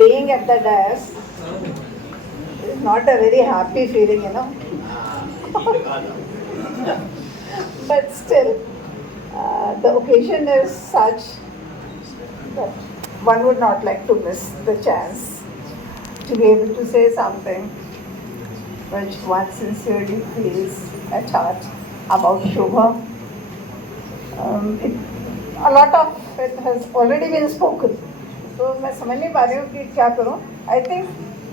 being at the dais is not a very happy feeling, you know. But still, the occasion is such that one would not like to miss the chance to be able to say something which one sincerely feels at heart about Shobha. A lot of it has already been spoken. तो मैं समझ नहीं पा रही हूँ कि क्या करूँ. I think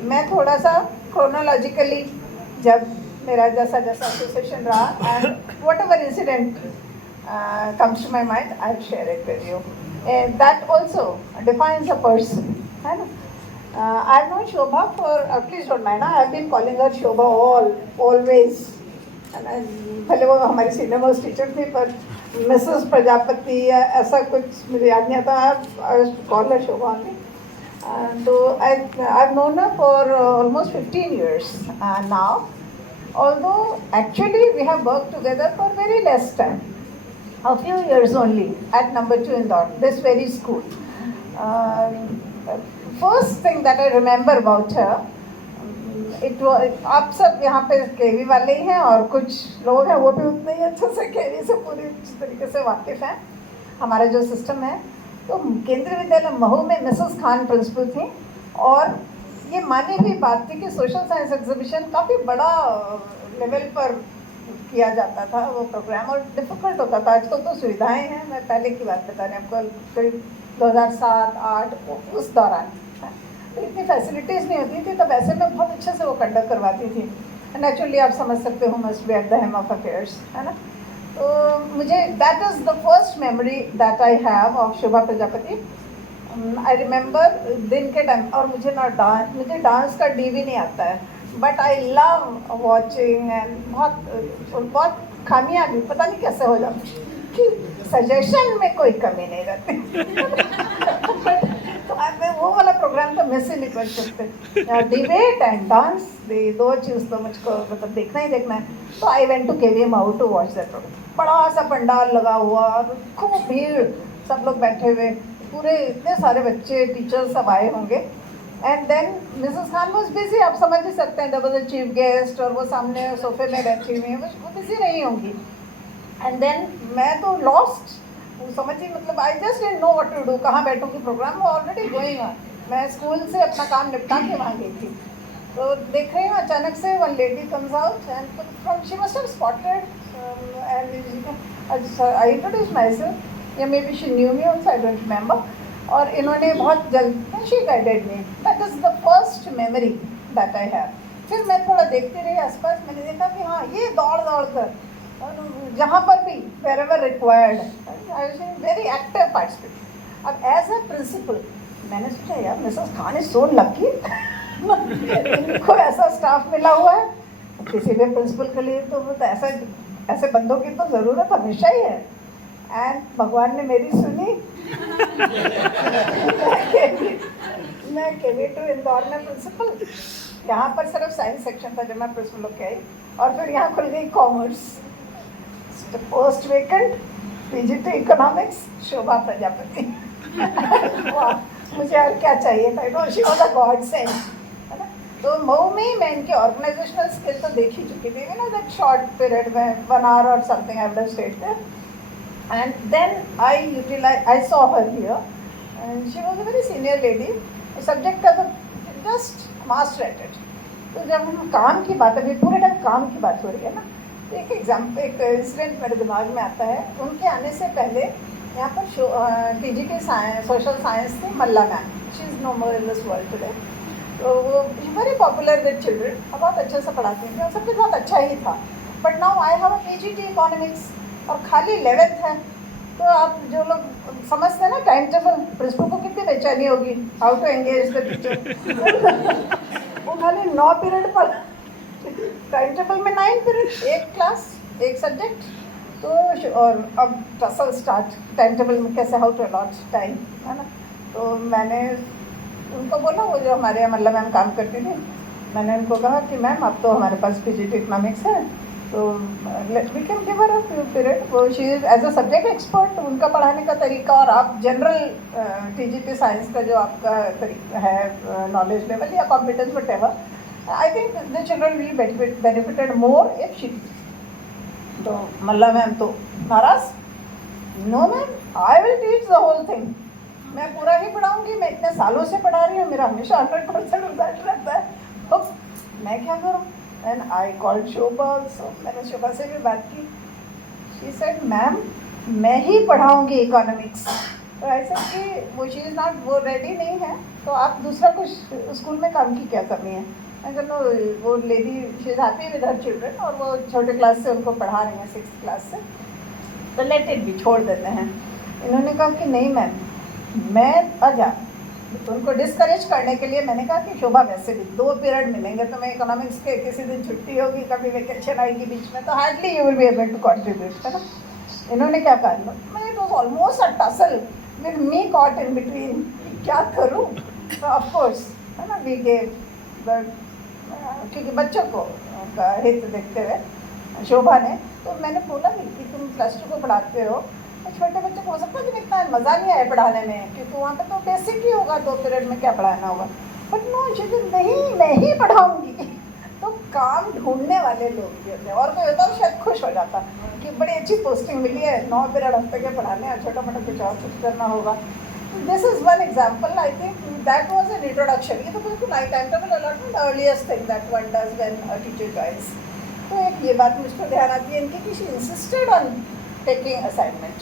मैं थोड़ा सा chronologically जब मेरा जैसा जैसा association रहा and whatever incident comes to my mind, I'll share it with you. And that also defines a person. है ना? I've known Shobha for, please don't mind, I've been calling her Shobha always. भले वो हमारी senior most teacher थी पर Mrs Prajapati या ऐसा कुछ मुझे याद नहीं आता. I call her Shobha only. तो I've known her for almost 15 years now, although actually we have worked together for very less time, a few years only at number 2 Indore, this very school. First thing that I remember about her, आप सब यहाँ पे केवी वाले ही हैं और कुछ लोग हैं वो भी उतने ही अच्छे से केवी से पूरी तरीके से वाकिफ़ हैं. हमारा जो सिस्टम है, तो केंद्रीय विद्यालय महू में मिसेस खान प्रिंसिपल थी और ये मानी हुई बात थी कि सोशल साइंस एग्जीबिशन काफ़ी बड़ा लेवल पर किया जाता था वो प्रोग्राम और डिफ़िकल्ट होता था. आजकल तो सुविधाएं हैं, मैं पहले की बात बता रही हूँ, आपको करीब 2007-8 उस दौरान तो इतनी फैसिलिटीज़ नहीं होती थी, तब ऐसे में बहुत अच्छे से वो कंडक्ट करवाती थी. नेचुरली आप समझ सकते हो must be at the helm of affairs, है ना. तो मुझे that is the first memory that I have of Shobha Prajapati. I remember दिन के टाइम, और मुझे डांस का डी भी नहीं आता है, but I love watching and बहुत खामियां भी पता नहीं कैसे हो जाती कि सजेशन में कोई कमी नहीं रहती. तो मैं वो वाला प्रोग्राम तो मिस ही नहीं कर सकते. डिबेट एंड डांस, दो चीज़ तो मुझको मतलब देखना ही देखना है. तो I went to KVM how to watch that programme. बड़ा सा पंडाल लगा हुआ, खूब भीड़, सब लोग बैठे हुए, पूरे इतने सारे बच्चे टीचर्स सब आए होंगे. And then Mrs Khan was busy, आप समझ ही सकते हैं, there was a chief guest और वो सामने सोफे में बैठी हुई हैं, वो बिजी नहीं होंगी. एंड देन मैं तो लॉस्ट, समझिए मतलब I just didn't know what to do. कहाँ बैठूँगी, प्रोग्राम वो ऑलरेडी गोइंग ऑन. मैं स्कूल से अपना काम निपटा के वहाँ गई थी. तो देख रही हूँ अचानक से one lady comes out and from she must have spotted and I introduce myself, या maybe she knew me also, I don't remember. और इन्होंने बहुत जल्द she guided me. That is the first memory that I have. फिर मैं थोड़ा देखती रही आसपास, मैंने देखा कि हाँ ये दौड़ दौड़ कर जहाँ पर भी wherever required, I was very active participant. अब एज ए प्रिंसिपल मैंने सोचा यार Mrs Khan is so lucky, इनको ऐसा स्टाफ मिला हुआ है. किसी भी प्रिंसिपल के लिए तो ऐसे बंदों की तो ज़रूरत हमेशा ही है. एंड भगवान ने मेरी सुनी. मैं KV2 इंदौर में प्रिंसिपल, यहाँ पर सिर्फ साइंस सेक्शन था जब मैं प्रिंसिपल होके आई, और फिर यहाँ खुल गई commerce. Post vacant PGT economics, Shobha Prajapati. मुझे और क्या चाहिए था, no she was a god sent, है ना. तो मऊ में मैं इनके ऑर्गेनाइजेशनल स्किल तो देख ही चुकी थी, you know that short period में 1 hour और something I would stayed there. And then I saw her here and she was a very senior lady. Subject का तो जस्ट मास्टर एट इट. तो जब हम काम की बात, अभी पूरे टाइम काम की बात हो रही है ना, तो एक इंसिडेंट मेरे दिमाग में आता है. उनके आने से पहले यहाँ पर TGT सोशल साइंस थी, Malla ma'am. She is no more in this world today. तो वो वेरी पॉपुलर विद चिल्ड्रन, बहुत अच्छे से पढ़ाती थी और सब कुछ बहुत अच्छा ही था. But now I have a PGT economics और खाली 11th है. तो आप जो लोग समझते हैं ना टाइम टेबल, प्रिंसिपल को कितनी बेचैनी होगी, how to engage the teacher. वो खाली 9 पीरियड पर, टाइम टेबल में 9 पीरियड, एक क्लास एक सब्जेक्ट. तो और अब टसल स्टार्ट टाइम टेबल में कैसे, हाउ टू अलॉट टाइम, है ना. तो मैंने उनको बोला, वो जो हमारे यहाँ मल्ला मैम काम करती थी, मैंने उनको कहा कि मैम अब तो हमारे पास PGT इकोनॉमिक्स है तो we can give her a period. वो she is as a subject expert. उनका पढ़ाने का तरीका और आप जनरल टीजीटी साइंस का जो आपका तरीका है नॉलेज लेवल या competence whatever, I think the children will benefited more if she. तो मल्ला मैम तो नाराज, no ma'am I will teach the whole thing. मैं पूरा ही पढ़ाऊंगी, मैं इतने सालों से पढ़ा रही हूँ, मेरा हमेशा 100% रिजल्ट रहता है. तो मैं क्या करूँ? And I called Shobha also. मैंने शोभा से भी बात की. शी सेड मैम मैं ही पढ़ाऊंगी इकोनॉमिक्स. तो ऐसा कि वो शी इज़ नॉट, वो रेडी नहीं है, तो आप दूसरा कुछ स्कूल में काम की क्या करनी है. मैं नो, वो lady she is happy with her children और वो छोटे क्लास से उनको पढ़ा रही हैं 6th क्लास से, तो लेट इट भी, छोड़ देते हैं. इन्होंने कहा कि नहीं मैम मैं आजा. तो उनको डिस्करेज करने के लिए मैंने कहा कि शोभा वैसे भी 2 पीरियड मिलेंगे तुम्हें इकोनॉमिक्स के, किसी दिन छुट्टी होगी, कभी वेकेशन आएगी बीच में, तो hardly you will be able to contribute, है ना. इन्होंने क्या कहा, मैं it was almost a tussle with me caught in between, क्या करूँ. तो ऑफकोर्स है ना, वी गेव द, क्योंकि बच्चों को का हित देखते हुए शोभा ने, तो मैंने बोला कि तुम +2 को पढ़ाते हो, छोटे बच्चों को हो सकता है कि इतना मज़ा नहीं आए पढ़ाने में, क्योंकि वहाँ पे तो बेसिक ही होगा, 2 पीरियड में क्या पढ़ाना होगा. बट नो, नहीं मैं ही पढ़ाऊँगी. तो काम ढूंढने वाले लोग भी होते हैं, और कोई होता है शायद खुश हो जाता कि बड़ी अच्छी पोस्टिंग मिली है, 9 पीरियड हफ्ते के पढ़ाने और छोटा मोटा कुछ और कुछ करना होगा. This is one example. I think that was an introduction. ये तो बिल्कुल time table allotment earliest thing that one does when a teacher joins. तो एक ये बात मुझको ध्यान आती है इनकी कि she insisted on taking assignment,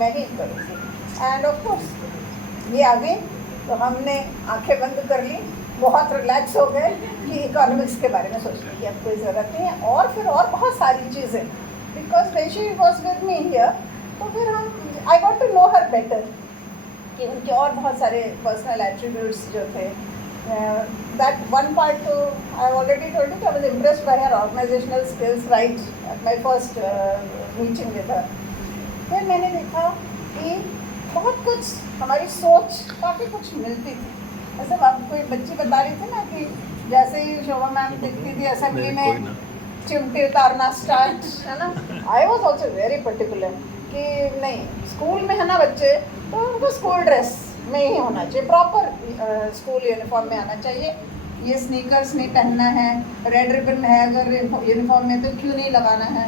मैं ही करूँगी. एंड ऑफ कोर्स ये आ गई, तो हमने आंखें बंद कर ली, बहुत रिलैक्स हो गए कि इकोनॉमिक्स के बारे में सोचने की अब कोई ज़रूरत नहीं है. और फिर और बहुत सारी चीज़ें, because when she was with me here, तो फिर हम I got to know her better, कि उनके और बहुत सारे पर्सनल एट्रीब्यूट्स जो थे. दैट वन पार्ट, तो I already told you, I was impressed by her organisational skills right at my first meeting with her. फिर मैंने देखा कि बहुत कुछ हमारी सोच काफ़ी कुछ मिलती थी. ऐसे आप कोई बच्ची बता रही थी ना कि जैसे ही शोभा मैम दिखती थी असेंबली में चिमटी उतारना स्टार्ट, है ना. I was also very particular कि नहीं, स्कूल में है ना बच्चे, तो उनको स्कूल ड्रेस में ही होना चाहिए, प्रॉपर स्कूल यूनिफॉर्म में आना चाहिए. ये स्नीकर्स नहीं पहनना है, रेड रिबन है अगर यूनिफॉर्म में तो क्यों नहीं लगाना है,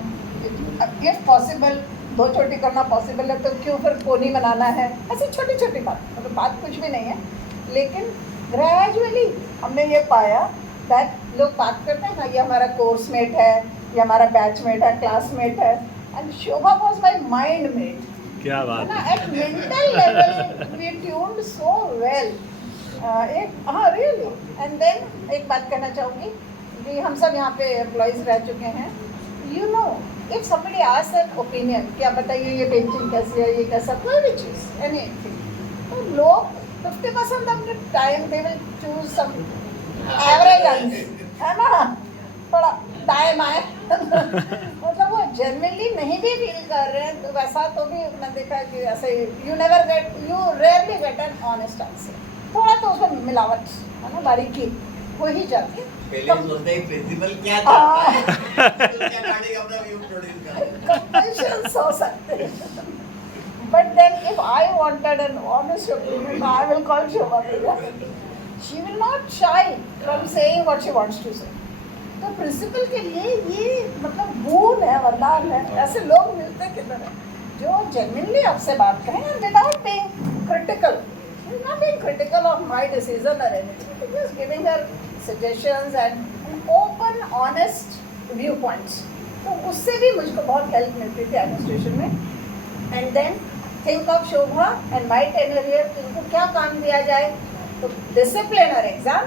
इफ़ पॉसिबल 2 चोटी करना पॉसिबल है तो क्यों फिर पोनी बनाना है. ऐसी छोटी छोटी बात, मतलब बात कुछ भी नहीं है, लेकिन ग्रेजुअली हमने ये पाया दैट लोग बात करते हैं ना, ये हमारा कोर्समेट है, ये हमारा बैचमेट है, क्लासमेट है, and Shobha was my mind mate. क्या बात है ना, at mental level we tuned so well. हाँ रियली. एंड देन एक बात कहना चाहूँगी कि हम सब यहाँ पे एम्प्लॉयज़ रह चुके हैं. You know, if somebody asks an opinion कि आप बताइए ये पेंटिंग कैसी है, ये कैसा, कोई भी चीज़, एनीथिंग, तो लोग 50% of the time they will choose some average answer, है ना, थोड़ा टाइम आए. मतलब वो जनरली नहीं भी फील कर रहे हैं, तो वैसा तो भी मैंने देखा है कि ऐसे you rarely get an honest answer. थोड़ा तो उसमें मिलावट, है ना, बारीकी हो ही जाती है. पहले सोचते हैं प्रिंसिपल क्या चाहता है, क्या गाड़ी का अपना व्यू प्रोड्यूस करें. कंपल्शंस हो सकते हैं. But then if I wanted an honest opinion, I will call Shobha Bhaiya. She will not shy from saying what she wants to say. तो प्रिंसिपल के लिए ये मतलब बोन है, वरदान है. ऐसे लोग मिलते किधर हैं जो जेन्युइनली आपसे बात करें and without being critical. She's not being critical of my decision or anything. She's just giving her suggestions and open, honest viewpoints. तो उससे भी मुझको बहुत हेल्प मिलती थी एडमिनिस्ट्रेशन में. And then think of Shobha and my tenure here, इनको क्या काम दिया जाए, तो डिसिप्लिन और एग्जाम,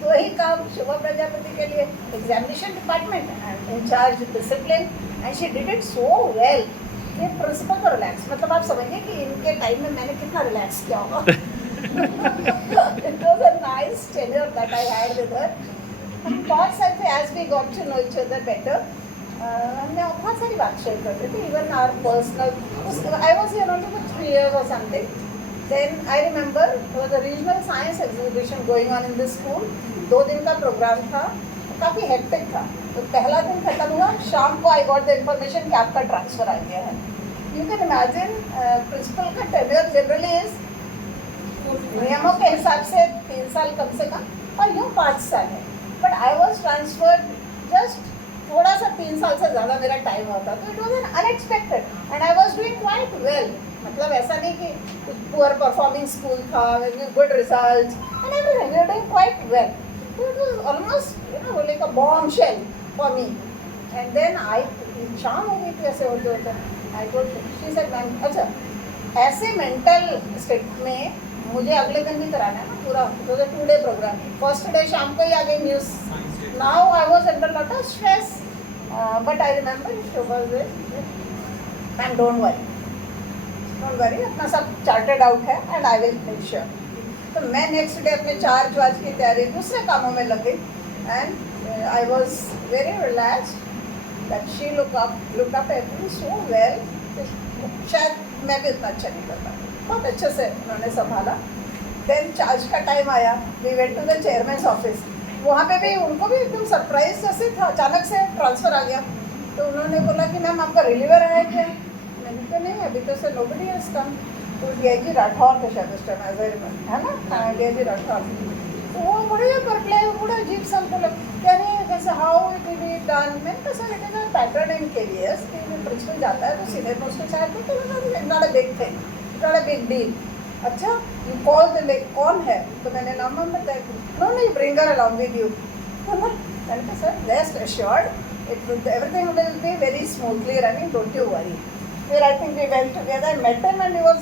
तो वही काम शोभा प्रजापति के लिए. Examination department and in charge discipline, and she did it so well कि प्रिंसिपल को रिलैक्स, मतलब आप समझिए कि इनके टाइम में मैंने कितना रिलैक्स किया होगा. It was a nice tenure that I had with her. हम बहुत सारे, as we got to know each other better, हमने बहुत सारी बात शेयर करते थे. Even our personal, I was here only for 3 years or something. Then I remember there was a regional science exhibition going on in this school. 2 दिन का programme था. काफ़ी हेक्टिक था। तो पहला दिन खत्म हुआ, शाम को आई गॉट द इन्फॉर्मेशन कि आपका ट्रांसफ़र आ गया है। यू कैन इमेजिन प्रिंसिपल का टेन्योर जनरली इज नियमों के हिसाब से 3 साल कम से कम और यूँ 5 साल है, but I was transferred just थोड़ा सा 3 साल से ज़्यादा मेरा टाइम होता, तो it was an unexpected and I was doing quite well. मतलब ऐसा नहीं कि पुअर परफॉर्मिंग स्कूल था, good results and everything, we are doing quite well. So it was almost, like a bombshell for me. And then शाम हो गई थी ऐसे होते होते, I told her, she said, ma'am अच्छा ऐसे मेंटल स्टेट में मुझे अगले दिन भी कराना है ना पूरा, तो 2 डे प्रोग्राम। फर्स्ट डे शाम को ही आ गई news. Now I was under lot of stress, but I remember Shobha से, मैम डोंट वरी, अपना सब चार्टेड आउट है and I will make sure. तो मैं नेक्स्ट डे अपने चार्ज वार्ज की तैयारी दूसरे कामों में लग गई and I was very relaxed that she look up every so well. शायद मैं भी उतना अच्छा नहीं कर पाई, बहुत अच्छे से उन्होंने संभाला। देन चार्ज का टाइम आया, we went to the chairman's office. वहाँ पे भी उनको भी एकदम सरप्राइज जैसे था, अचानक से ट्रांसफ़र आ गया। तो उन्होंने बोला कि मैम आपका रिलीवर है क्या? मैंने कहा नहीं, अभी तो सर नोबडी हैज़ कम। तो डीआईजी राठौर थे शायद उस टाइम, एज है ना, डीआईजी राठौर। तो वो बड़े परप्लेक्स, बड़ा अजीब सा हमको कह रहे हैं कैसे how it will be done. मैंने कहा sir it is a pattern in carriers कि प्रिंसिपल जाता है तो सीनियर मोस्ट के साथ तो not a big thing, not a big deal. अच्छा यू कॉल द कौन है? तो मैंने नाम बताया। नो नहीं, bring her along with you. मैंने कहा sir rest assured everything will be very smoothly running, don't you worry. फिर I think we went together, met him and he was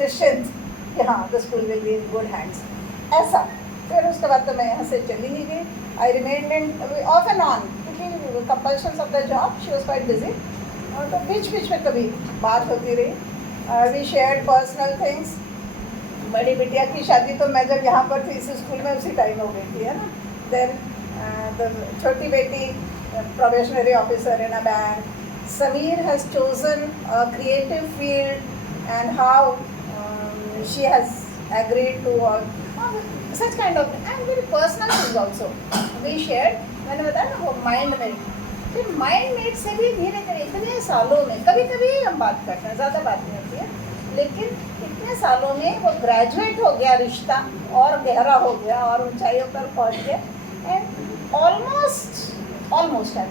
निश्चिंत कि हाँ the school will be in good hands, ऐसा। फिर उसके बाद तो मैं यहाँ से चली ही गई। I remained in off and on, क्योंकि compulsions of the job, she was quite busy. और तो बीच बीच में कभी बात होती रही। We shared personal things. बड़ी बिटिया की शादी तो मैं जब यहाँ पर थी इस स्कूल में उसी टाइम हो गई थी, है ना। देन छोटी बेटी probationary officer in a bank. Sameer has chosen a creative field and how she has agreed to such kind of and very personal things also we shared। मैंने बताया ना वो माइंड मेट, फिर माइंड मेट से भी धीरे धीरे इतने सालों में कभी कभी हम बात करते हैं, ज़्यादा बात नहीं होती है, लेकिन इतने सालों में वो ग्रेजुएट हो गया, रिश्ता और गहरा हो गया और ऊंचाइयों पर पहुंच गया। And almost I would say,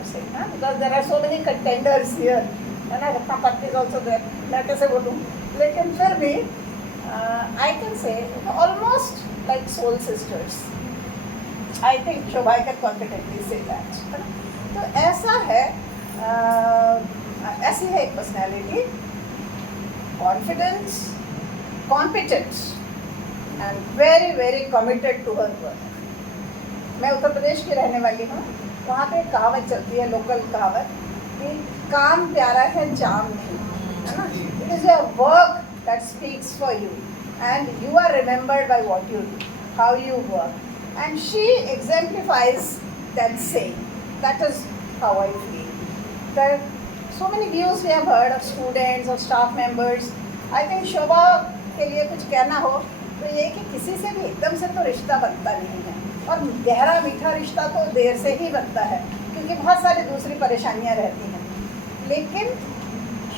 because there are so many contenders here, है ना, रत्ना पत्नी is also there, मैं कैसे बोलूँ, लेकिन फिर भी I can say almost like soul sisters. I think Shobha can confidently say that. तो ऐसा है, ऐसी है एक personality, confidence, competent and very very committed to her work. मैं उत्तर प्रदेश की रहने वाली हूँ। वहाँ पे कहावत चलती है, लोकल कहावत, कि काम प्यारा है जाम नहीं, है ना। It is your work that speaks for you and you are remembered by what you do, how you work. And she exemplifies that saying, that is how I feel. That so many views we have heard of students और staff members. I think Shobha के लिए कुछ कहना हो तो ये कि किसी से भी एकदम से तो रिश्ता बनता नहीं है, और गहरा मीठा रिश्ता तो देर से ही बनता है, क्योंकि बहुत सारी दूसरी परेशानियां रहती हैं। लेकिन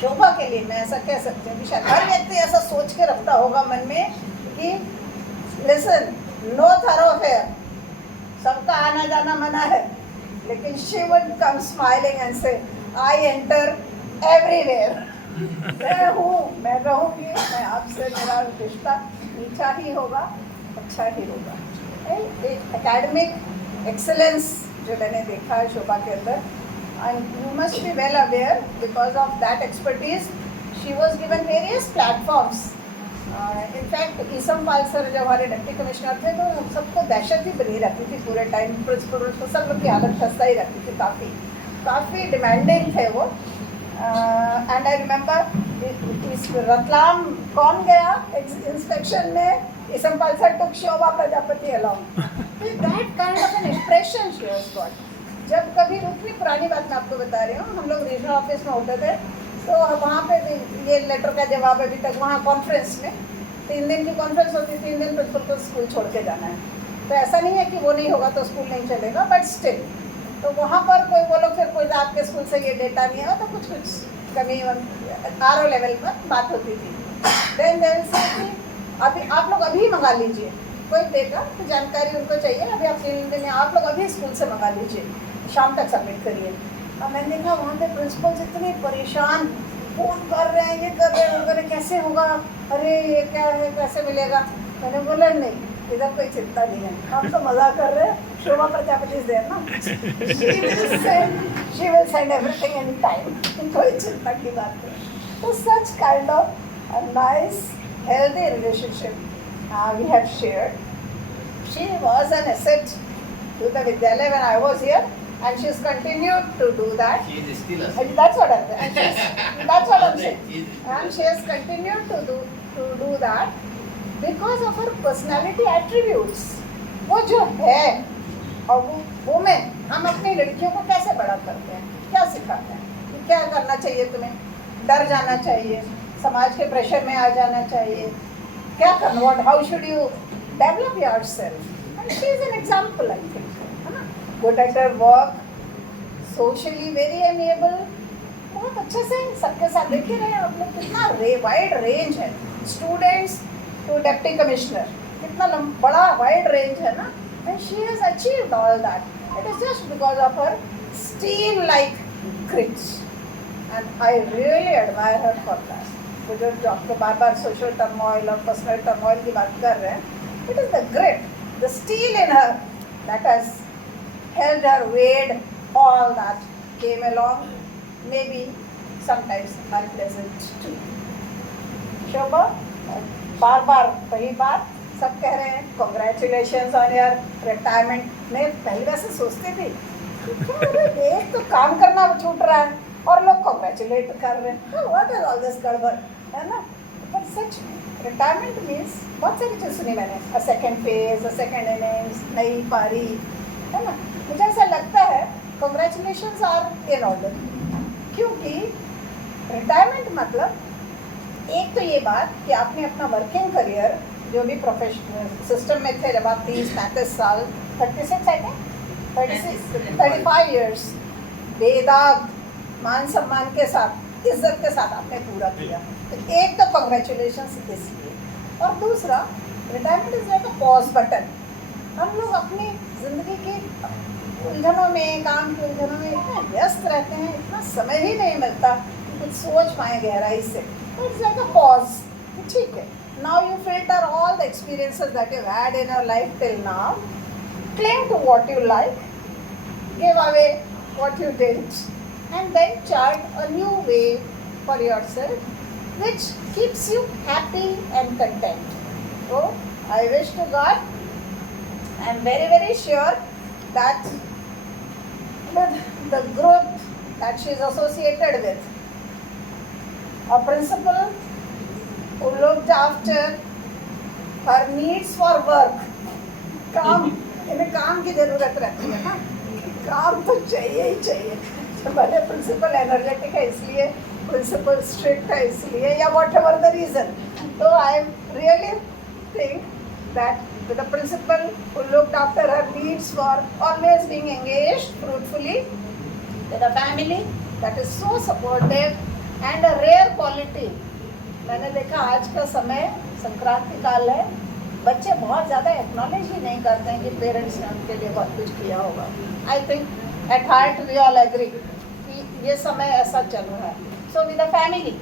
शोभा के लिए मैं ऐसा कह सकती हूँ कि शायद हर व्यक्ति ऐसा सोच के रखता होगा मन में कि लिसन, नो थॉरोफेयर, सबका आना जाना मना है, लेकिन she would come smiling and से आई एंटर एवरीवेयर। मैं रहूँगी, मैं आपसे, मेरा रिश्ता मीठा ही होगा, अच्छा ही होगा। एकेडमिक एक्सेलेंस जो मैंने देखा है शोभा के अंदर, and you must be well aware because of that expertise she was given various platforms. In fact Isam Pal sir जब हमारे डिप्टी कमिश्नर थे तो सबको दहशत ही बनी रहती थी पूरे टाइम, प्रिंसिपल को सब लोग की हालत खस्ता ही रहती थी, काफ़ी डिमांडिंग थे वो। एंड आई रिमेंबर इस रतलाम कौन गया इंस्पेक्शन में, Isampal sir took Shobha Prajapati along, that kind of an impression she has got. जब कभी उतनी पुरानी बात मैं आपको बता रही हूँ, हम लोग रीजनल ऑफिस में होते थे, तो वहाँ पे ये लेटर का जवाब अभी तक वहाँ कॉन्फ्रेंस में 3 दिन की कॉन्फ्रेंस होती, 3 दिन प्रिंसिपल को स्कूल छोड़ के जाना है। तो ऐसा नहीं है कि वो नहीं होगा तो स्कूल नहीं चलेगा, बट स्टिल तो वहाँ पर कोई बोलो फिर कोई आपके स्कूल से ये डेटा नहीं है तो कुछ कुछ कमी RO लेवल पर बात होती थी। देन कि अभी आप लोग अभी मंगा लीजिए कोई डेटा तो जानकारी उनको चाहिए, अभी आप में आप लोग अभी स्कूल से मंगा लीजिए, शाम तक सबमिट करिए। अब मैंने देखा वहाँ पे प्रिंसिपल्स इतने परेशान, फ़ोन कर रहे हैं, ये कर रहे हैं, वो कर रहे हैं, कैसे होगा, अरे ये क्या है, कैसे मिलेगा। मैंने बोला नहीं, इधर कोई चिंता नहीं है, हम तो मज़ा कर रहे हैं, शोभा प्रजापति इज देयर ना, she will send everything any time, कोई चिंता की बात नहीं। तो such kind of a nice healthy relationship we have shared. She was an asset to the Vidyalaya when I was here, and she's continued to do that. She is still a And that's what I'm saying. That's what I'm saying. And she has continued to do that because of her personality attributes. वो जो है और वो में हम अपनी लड़कियों को कैसे बड़ा करते हैं, क्या सिखाते हैं कि क्या करना चाहिए, तुम्हें डर जाना चाहिए, समाज के प्रेशर में आ जाना चाहिए, क्या करना, what how should you develop yourself. And she is an example, I think, है ना, good at her work, socially very amiable, बहुत अच्छे से सबके साथ देखे रहे आप लोग, कितना वाइड रेंज है, स्टूडेंट्स टू डिप्टी कमिश्नर, कितना बड़ा वाइड रेंज है ना। And she has achieved all that, it is just because of her steel like grit, and I really admire her for that. तो जो आपको बार बार सोशल टर्मोइल और पर्सनल टर्मोइल की बात कर रहे हैं, it is the grit, the steel in her that has held her wade all that came along, maybe sometimes unpleasant too. Shobha, बार बार वही बात सब कह रहे हैं, कॉन्ग्रेचुलेशंस ऑन योर रिटायरमेंट। मैं पहले वैसे सोचती थी देख तो काम करना छूट रहा है और लोग कॉन्ग्रेचुलेट कर रहे हैं, व्हाट इज ऑल दिस गड़बड़, है ना। पर सच रिटायरमेंट मीन्स बहुत सारी चीज़ सुनी मैंने, a second phase, a second innings, नई पारी, है ना। मुझे ऐसा लगता है कॉन्ग्रेचुलेशंस आर इन ऑर्डर, क्योंकि रिटायरमेंट मतलब एक तो ये बात कि आपने अपना वर्किंग करियर जो भी प्रोफेशनल सिस्टम में थे, जब आप 30-35 साल, 36 आई थिंक, 35 ईयर्स बेदाग मान सम्मान के साथ, इज्जत के साथ आपने पूरा किया, तो एक तो कॉन्ग्रेचुलेशंस इसलिए। और दूसरा, retirement is like a pause button. हम लोग अपनी ज़िंदगी की उलझनों में, काम की उलझनों में इतने व्यस्त रहते हैं, इतना समय ही नहीं मिलता कि कुछ सोच पाएँ गहराई से। तो इट्स लाइक अ पॉज, ठीक है, now you filter all the experiences that you had in your life till now, cling to what you like, give away what you didn't, and then chart a new way for yourself which keeps you happy and content. So I wish to God, I am very very sure that with the group that she is associated with, a principal who looked after her needs for work, काम, इन्हें काम की ज़रूरत रहती है ना, काम तो चाहिए ही चाहिए, भले प्रिंसिपल एनर्जेटिक है इसलिए, प्रिंसिपल स्ट्रिक्ट है इसलिए, या वॉट एवर द रीज़न। तो I really think that with the principal who looked after her needs for always being engaged fruitfully with a family that is so supportive and a rare quality. मैंने देखा आज का समय संक्रांति काल है, बच्चे बहुत ज़्यादा एक्नॉलेज ही नहीं करते हैं कि पेरेंट्स ने उनके लिए बहुत कुछ किया होगा। I think at heart we all agree कि ये समय ऐसा चल रहा है। So with the family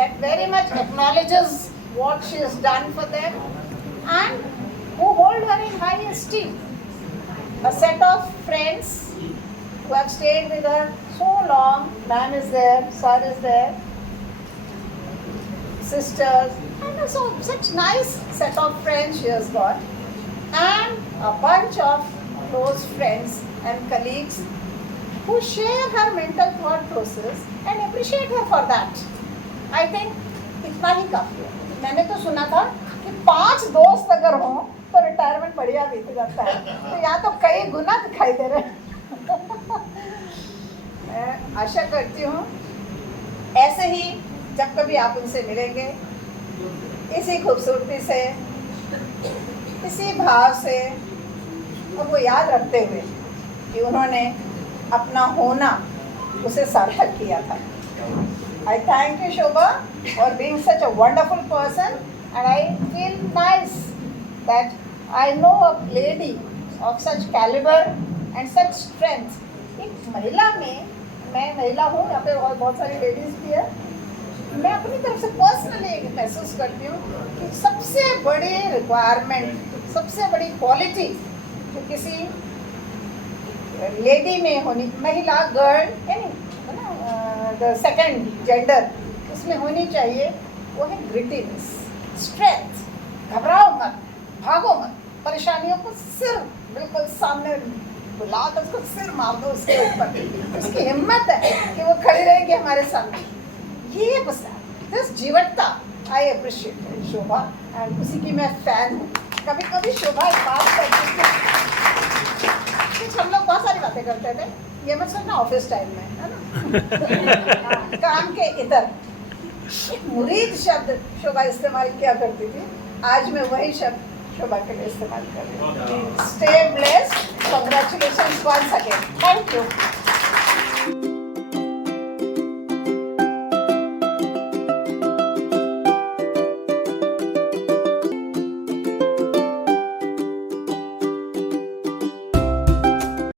that very much acknowledges what she is done for them and who hold her in high esteem. A set of friends who have stayed with her so long, ma'am is there, sir is there, sisters, and so such nice set of friends she has got, and a bunch of close friends and colleagues who share her mental thought process and appreciate her for that. I think इतना ही काफ़ी है। मैंने तो सुना था कि 5 दोस्त अगर हों तो रिटायरमेंट बढ़िया बीत जाता है, तो यहाँ तो कई गुना दिखाई दे रहे हैं। मैं आशा करती हूँ ऐसे ही जब कभी आप उनसे मिलेंगे, इसी खूबसूरती से, इसी भाव से, और वो याद रखते हुए कि उन्होंने अपना होना उसे सार्थक किया था. I thank you, Shobha, for being such a wonderful person, and I feel nice that I know a lady of such caliber and such strength. एक महिला में, मैं महिला हूँ, यहाँ पे और बहुत सारी लेडीज भी है. मैं अपनी तरफ से पर्सनली महसूस करती हूँ कि सबसे बड़ी रिक्वायरमेंट, सबसे बड़ी क्वालिटी जो किसी लेडी में होनी, महिला, गर्ल, यानी द सेकंड जेंडर, उसमें होनी चाहिए, वो है ग्रिटीनेस, स्ट्रेंथ. घबराओ मत, भागो मत, परेशानियों को सिर बिल्कुल सामने बुला कर उसको सिर मार दो उसके ऊपर. उसकी हिम्मत है कि वो खड़ी रहेगी हमारे सामने. ये बस दिस जीवटता आई अप्रिशिएट शोभा, एंड उसी की मैं फैन हूँ. कभी कभी शोभा एक बात करती थी, कुछ हम लोग बहुत सारी बातें करते थे, ये मत सोचना ऑफिस टाइम में, है ना. काम के इधर एक मुरीद शब्द शोभा इस्तेमाल किया करती थी. आज मैं वही शब्द शोभा के लिए इस्तेमाल कर रही हूँ. Stay blessed, congratulations once again. Thank you.